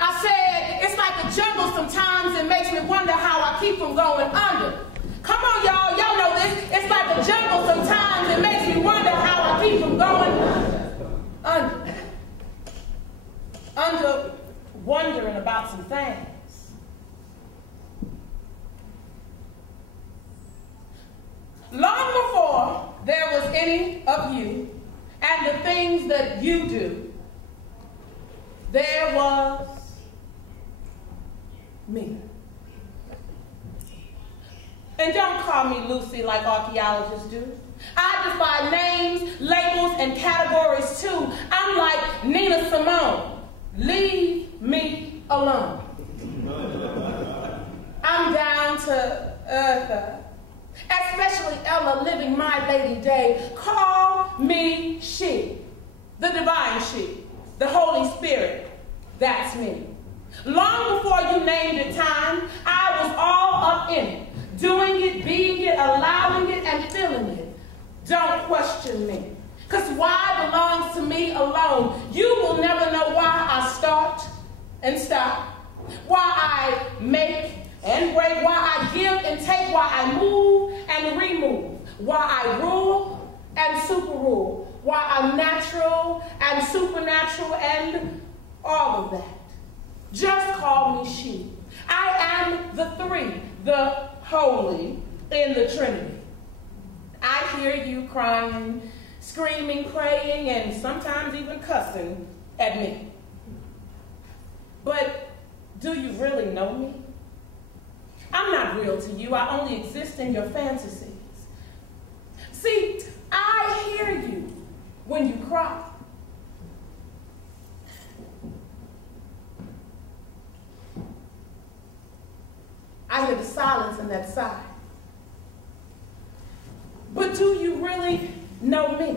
I said, it's like a jungle sometimes. It makes me wonder how I keep from going under. Come on, y'all. Y'all know this. It's like a jungle sometimes. It makes me wonder how I keep from going under. Under wondering about some things. Long before there was any of you and the things that you do, there was me. And don't call me Lucy like archaeologists do. I defy names, labels, and categories too. I'm like Nina Simone. Leave me alone. I'm down to earth, especially Ella living my lady day. Call me she, the divine she, the Holy Spirit. That's me. Long before you named it time, I was all up in it, doing it, being it, allowing it, and feeling it. Don't question me, because why belongs to me alone. You will never know why I start and stop, why I make and break, why I give and take, why I move and remove, why I rule and super rule, why I'm natural and supernatural and all of that. Just call me she. I am the three, the holy in the Trinity. I hear you crying, screaming, praying, and sometimes even cussing at me. But do you really know me? I'm not real to you. I only exist in your fantasies. See, I hear you when you cry. I hear the silence in that sigh. But do you really know me?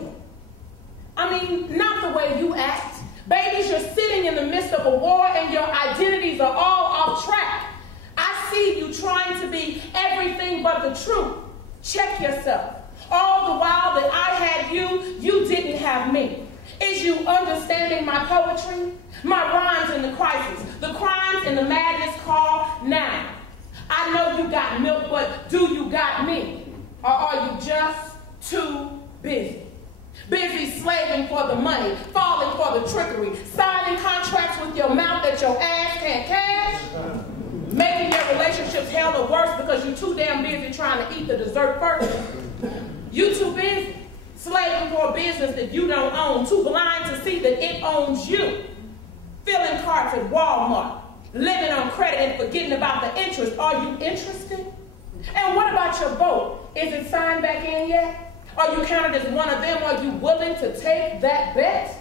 I mean, not the way you act. Babies, you're sitting in the midst of a war and your identities are all off track. I see you trying to be everything but the truth. Check yourself. All the while that I had you, you didn't have me. Is you understanding my poetry? My rhymes in the crisis, the crimes in the madness call now. I know you got milk, but do you got me? Or are you just too busy? Busy slaving for the money, falling for the trickery, signing contracts with your mouth that your ass can't cash, making your relationships hell or worse because you're too damn busy trying to eat the dessert first. You too busy slaving for a business that you don't own, too blind to see that it owns you. Filling carts at Walmart, living on credit and forgetting about the interest. Are you interested? And what about your vote? Is it signed back in yet? Are you counted as one of them? Are you willing to take that bet?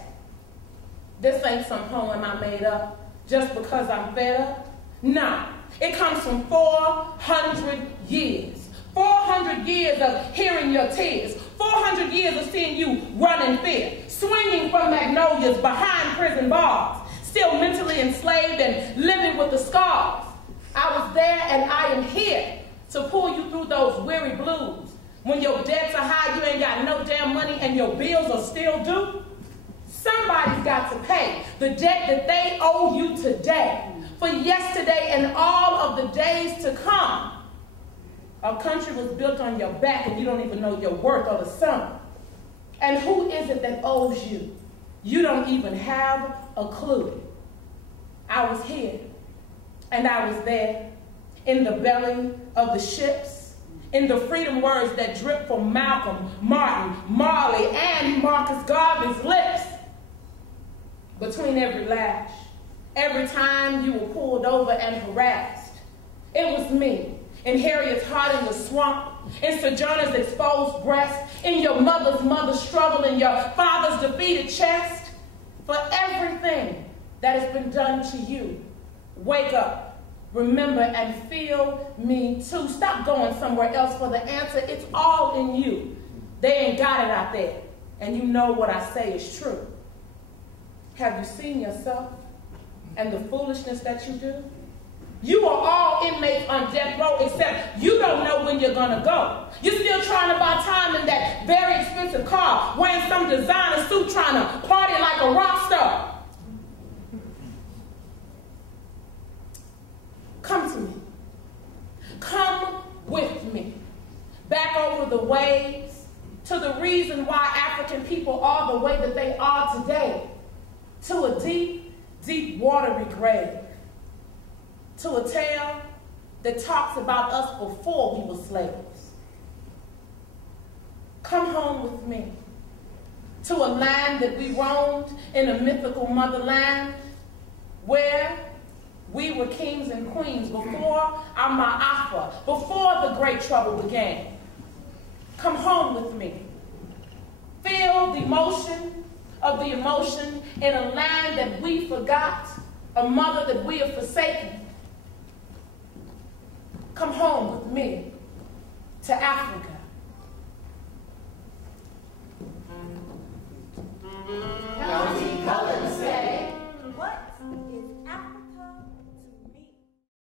This ain't some poem I made up just because I'm fed up. No, it comes from 400 years. 400 years of hearing your tears. 400 years of seeing you run in fear. Swinging from magnolias behind prison bars. Still mentally enslaved and living with the scars. I was there and I am here to pull you through those weary blues. When your debts are high, you ain't got no damn money and your bills are still due. Somebody's got to pay the debt that they owe you today, for yesterday and all of the days to come. A country was built on your back and you don't even know your worth or the sum. And who is it that owes you? You don't even have a clue. I was here and I was there in the belly of the ships, in the freedom words that drip from Malcolm, Martin, Marley, and Marcus Garvey's lips. Between every lash, every time you were pulled over and harassed, it was me, in Harriet's heart in the swamp, in Sojourner's exposed breast, in your mother's struggle, in your father's defeated chest. For everything that has been done to you, wake up. Remember and feel me too. Stop going somewhere else for the answer. It's all in you. They ain't got it out there. And you know what I say is true. Have you seen yourself and the foolishness that you do? You are all inmates on death row, except you don't know when you're going to go. You're still trying to buy time in that very expensive car, wearing some designer suit, trying to party like a rock star. waves, to the reason why African people are the way that they are today, to a deep, deep watery grave, to a tale that talks about us before we were slaves. Come home with me to a land that we roamed in a mythical motherland where we were kings and queens before our MAAFA, before the Great Trouble began. Come home with me. Feel the motion of the emotion in a land that we forgot, a mother that we have forsaken. Come home with me to Africa. Come